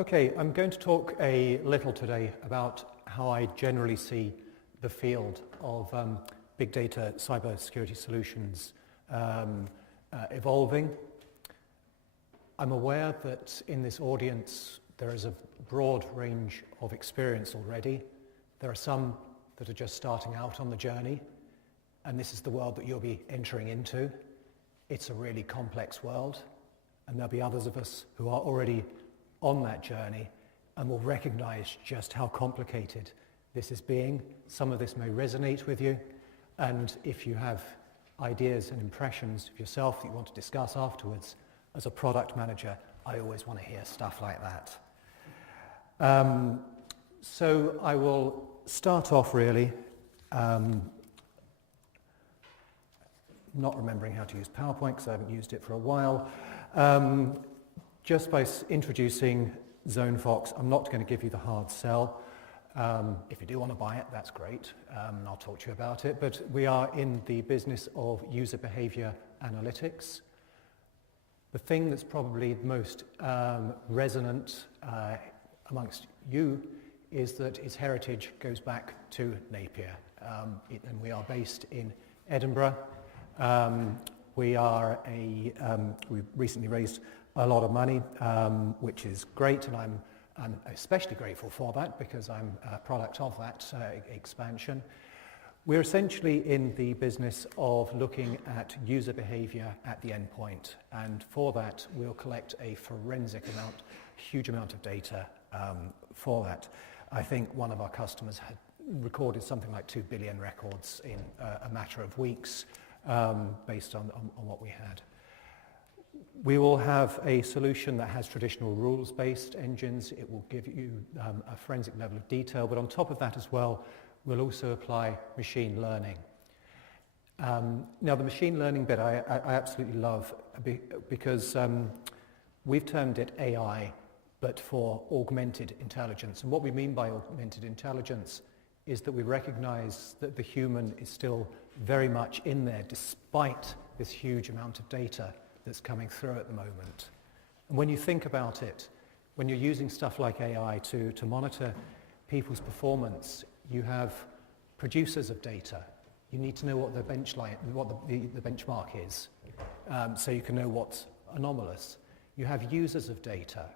Okay, I'm going to talk a little today about how I generally see the field of big data cybersecurity solutions evolving. I'm aware that in this audience there is a broad range of experience already. There are some that are just starting out on the journey, and this is the world that you'll be entering into. It's a really complex world, and there'll be others of us who are already on that journey and will recognize just how complicated this is being. Some of this may resonate with you, and if you have ideas and impressions of yourself that you want to discuss afterwards, as a product manager, I always want to hear stuff like that. So I will start off really, not remembering how to use PowerPoint because I haven't used it for a while, just by introducing Zonefox. I'm not going to give you the hard sell. If you do want to buy it, that's great. I'll talk to you about it. But we are in the business of user behavior analytics. The thing that's probably most resonant amongst you is that its heritage goes back to Napier. And we are based in Edinburgh. We recently raised a lot of money, which is great, and I'm especially grateful for that because I'm a product of that expansion. We're essentially in the business of looking at user behavior at the endpoint, and for that we'll collect a huge amount of data for that. I think one of our customers had recorded something like 2 billion records in a matter of weeks based on what we had. We will have a solution that has traditional rules-based engines. It will give you a forensic level of detail, but on top of that as well, we'll also apply machine learning. Now, the machine learning bit I absolutely love because we've termed it AI, but for augmented intelligence. And what we mean by augmented intelligence is that we recognize that the human is still very much in there despite this huge amount of data that's coming through at the moment. And when you think about it, when you're using stuff like AI to monitor people's performance, you have producers of data. You need to know what the benchmark is, so you can know what's anomalous. You have users of data,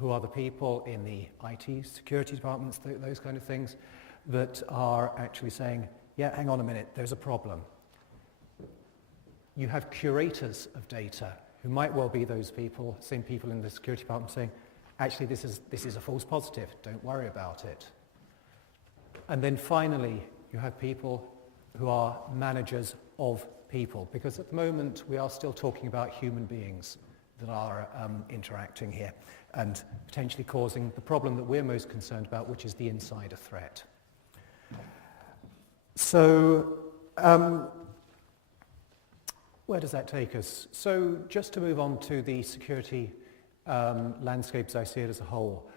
who are the people in the IT security departments, those kind of things, that are actually saying, yeah, hang on a minute, there's a problem. You have curators of data, who might well be those people, same people in the security department saying, actually this is a false positive, don't worry about it. And then finally, you have people who are managers of people, because at the moment we are still talking about human beings that are interacting here and potentially causing the problem that we're most concerned about, which is the insider threat. So, where does that take us? So, just to move on to the security landscape as I see it as a whole.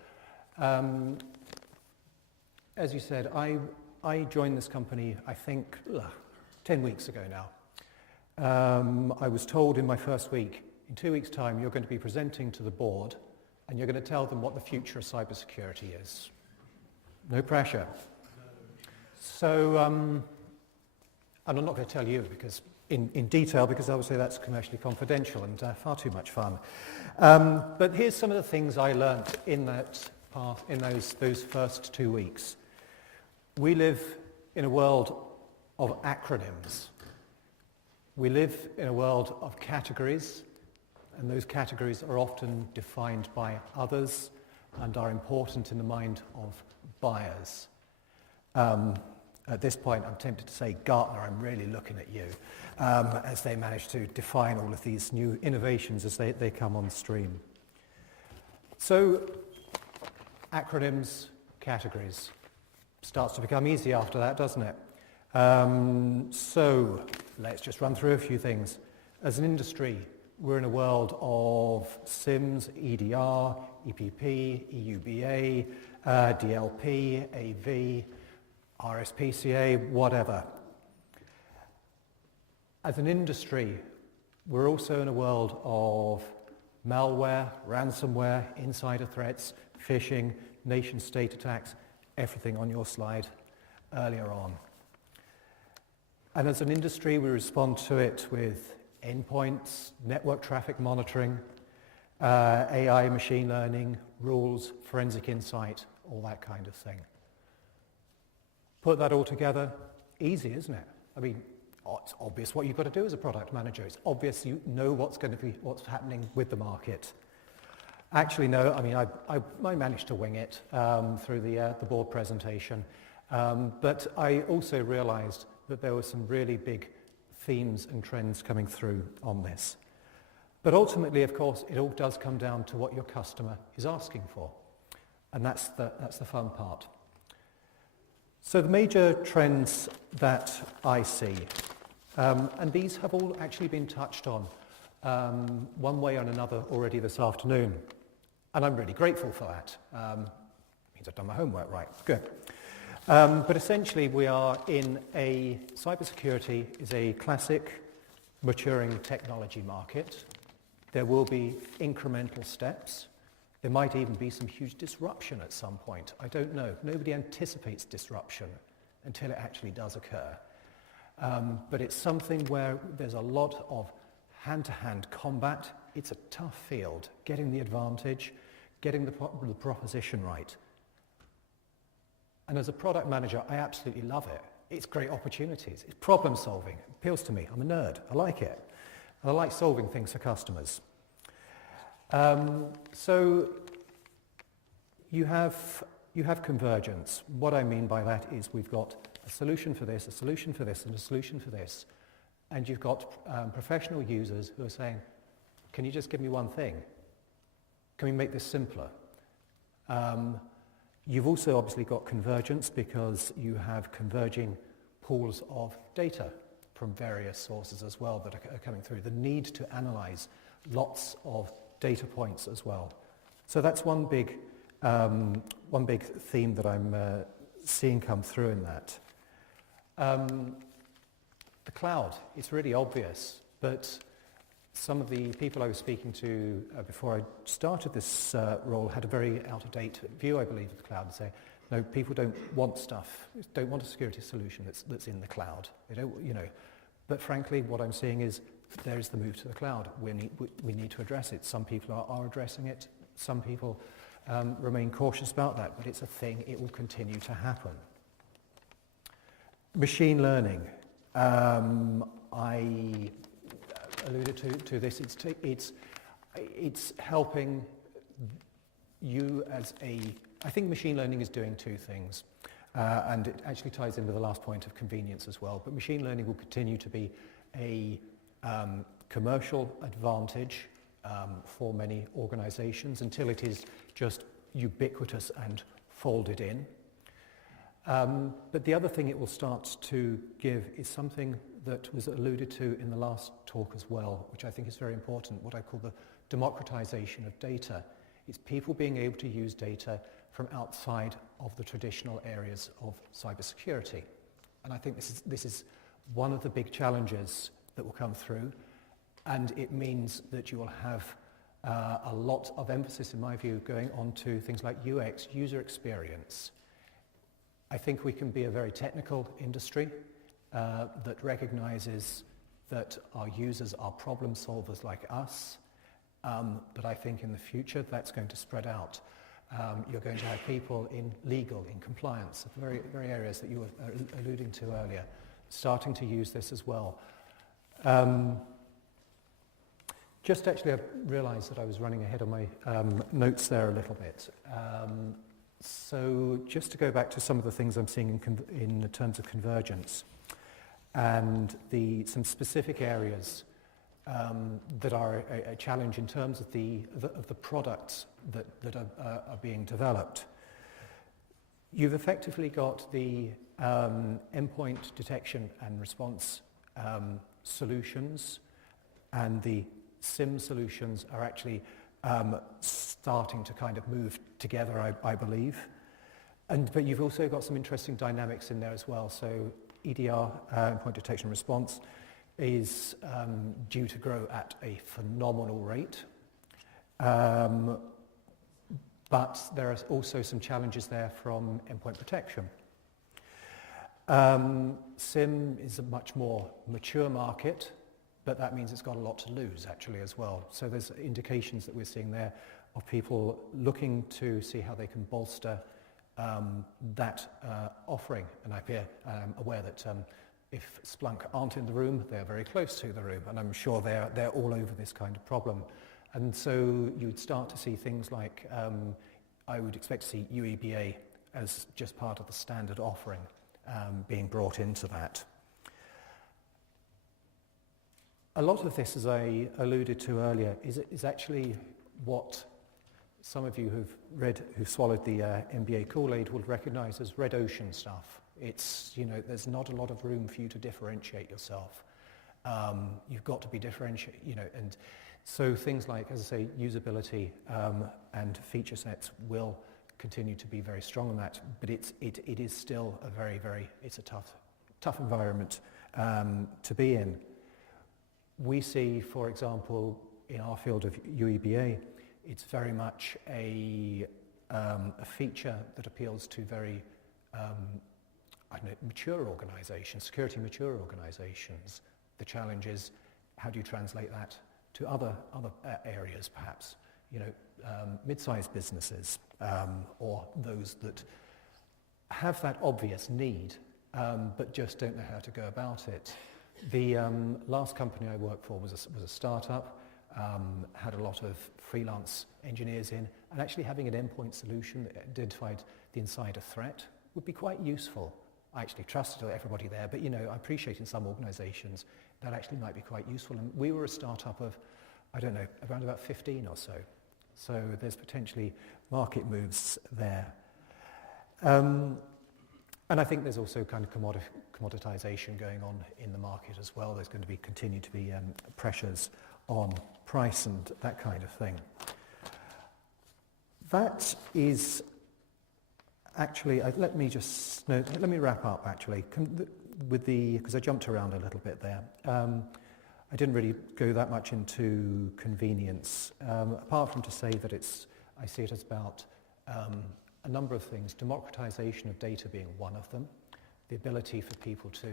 As you said, I joined this company, I think, 10 weeks ago now. I was told in my first week, in 2 weeks' time, you're going to be presenting to the board and you're going to tell them what the future of cybersecurity is. No pressure. So, and I'm not going to tell you because in detail, because obviously that's commercially confidential and far too much fun. But here's some of the things I learned in those first 2 weeks. We live in a world of acronyms. We live in a world of categories, and those categories are often defined by others and are important in the mind of buyers. At this point, I'm tempted to say, Gartner, I'm really looking at you, as they manage to define all of these new innovations as they come on stream. So, acronyms, categories. Starts to become easy after that, doesn't it? So, let's just run through a few things. As an industry, we're in a world of SIMs, EDR, EPP, EUBA, DLP, AV, RSPCA, whatever. As an industry, we're also in a world of malware, ransomware, insider threats, phishing, nation-state attacks, everything on your slide earlier on. And as an industry, we respond to it with endpoints, network traffic monitoring, AI, machine learning, rules, forensic insight, all that kind of thing. Put that all together, easy, isn't it? I mean, it's obvious what you've got to do as a product manager. It's obvious you know what's happening with the market. Actually, no, I mean, I managed to wing it through the board presentation, but I also realized that there were some really big themes and trends coming through on this. But ultimately, of course, it all does come down to what your customer is asking for. And that's the fun part. So the major trends that I see, and these have all actually been touched on one way or another already this afternoon. And I'm really grateful for that. Means I've done my homework right. Good. But essentially, we are in cybersecurity is a classic maturing technology market. There will be incremental steps. There might even be some huge disruption at some point. I don't know. Nobody anticipates disruption until it actually does occur. But it's something where there's a lot of hand-to-hand combat. It's a tough field, getting the advantage, getting the proposition right. And as a product manager, I absolutely love it. It's great opportunities. It's problem solving. It appeals to me. I'm a nerd. I like it. And I like solving things for customers. So you have convergence. What I mean by that is we've got a solution for this, a solution for this, and a solution for this. And you've got professional users who are saying, can you just give me one thing? Can we make this simpler? You've also obviously got convergence because you have converging pools of data from various sources as well that are coming through. The need to analyze lots of data points as well. So that's one big theme that I'm seeing come through in that. The cloud, it's really obvious, but some of the people I was speaking to before I started this role had a very out-of-date view, I believe, of the cloud and say, no, people don't want a security solution that's in the cloud. They don't, But frankly, what I'm seeing is there is the move to the cloud. We need to address it. Some people are addressing it. Some people remain cautious about that, but it's a thing. It will continue to happen. Machine learning. I alluded to this. It's helping you as I think machine learning is doing two things. And it actually ties into the last point of convenience as well. But machine learning will continue to be a commercial advantage for many organizations until it is just ubiquitous and folded in. But the other thing it will start to give is something that was alluded to in the last talk as well, which I think is very important, what I call the democratization of data. It's people being able to use data from outside of the traditional areas of cybersecurity. And I think this is one of the big challenges that will come through, and it means that you will have a lot of emphasis, in my view, going on to things like UX, user experience. I think we can be a very technical industry that recognizes that our users are problem solvers like us, but I think in the future that's going to spread out. You're going to have people in legal, in compliance, the very areas that you were alluding to earlier, starting to use this as well. Just actually, I realized that I was running ahead of my notes there a little bit. So just to go back to some of the things I'm seeing in terms of convergence and some specific areas that are a challenge in terms of the products that are being developed. You've effectively got the endpoint detection and response solutions, and the SIM solutions are actually starting to kind of move together, I believe. But you've also got some interesting dynamics in there as well. So EDR, endpoint detection and response, is due to grow at a phenomenal rate. But there are also some challenges there from endpoint protection. SIM is a much more mature market, but that means it's got a lot to lose actually as well. So there's indications that we're seeing there of people looking to see how they can bolster that offering. And I'm aware that if Splunk aren't in the room, they're very close to the room, and I'm sure they're all over this kind of problem. And so you'd start to see things like, I would expect to see UEBA as just part of the standard offering being brought into that. A lot of this, as I alluded to earlier, is actually what some of you who've swallowed the MBA Kool-Aid will recognize as red ocean stuff. It's, there's not a lot of room for you to differentiate yourself. You've got to be differentiated, and so things like, as I say, usability and feature sets will continue to be very strong on that, but it is still it's a tough environment to be in. We see, for example, in our field of UEBA, it's very much a feature that appeals to very mature organizations, security mature organizations. The challenge is, how do you translate that to other areas, perhaps, mid-sized businesses, or those that have that obvious need, but just don't know how to go about it. The last company I worked for was a startup, had a lot of freelance engineers in, and actually having an endpoint solution that identified the insider threat would be quite useful. I actually trusted everybody there, but I appreciate in some organizations that actually might be quite useful. And we were a startup of, around about 15 or so. So there's potentially market moves there. And I think there's also kind of commoditization going on in the market as well. There's going to continue to be pressures on price and that kind of thing. That is actually, let me wrap up actually because I jumped around a little bit there. I didn't really go that much into convenience, apart from to say that I see it as about a number of things, democratization of data being one of them, the ability for people to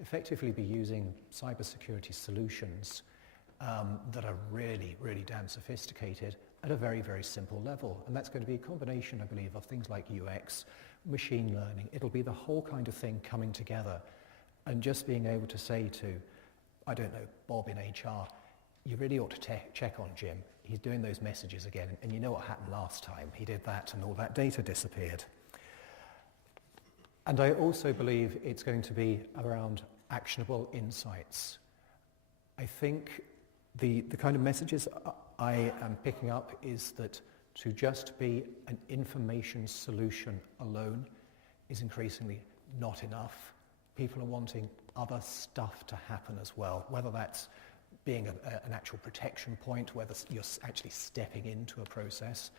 effectively be using cybersecurity solutions that are really, really damn sophisticated at a very, very simple level. And that's going to be a combination, I believe, of things like UX, machine learning. It'll be the whole kind of thing coming together and just being able to say to, Bob in HR, you really ought to check on Jim. He's doing those messages again, and you know what happened last time. He did that and all that data disappeared. And I also believe it's going to be around actionable insights. I think the kind of messages I am picking up is that to just be an information solution alone is increasingly not enough. People are wanting other stuff to happen as well, whether that's being an actual protection point, whether you're actually stepping into a process.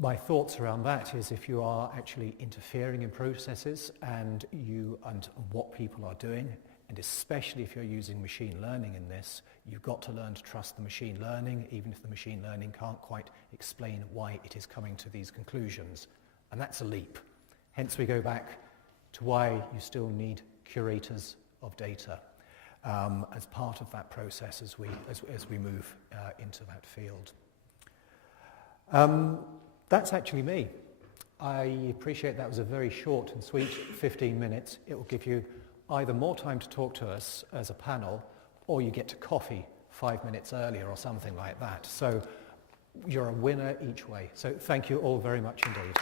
My thoughts around that is if you are actually interfering in processes and what people are doing, and especially if you're using machine learning in this, you've got to learn to trust the machine learning, even if the machine learning can't quite explain why it is coming to these conclusions. And that's a leap. Hence we go back to why you still need curators of data as part of that process as we move into that field. That's actually me. I appreciate that was a very short and sweet 15 minutes. It will give you either more time to talk to us as a panel, or you get to coffee 5 minutes earlier or something like that. So you're a winner each way. So thank you all very much indeed.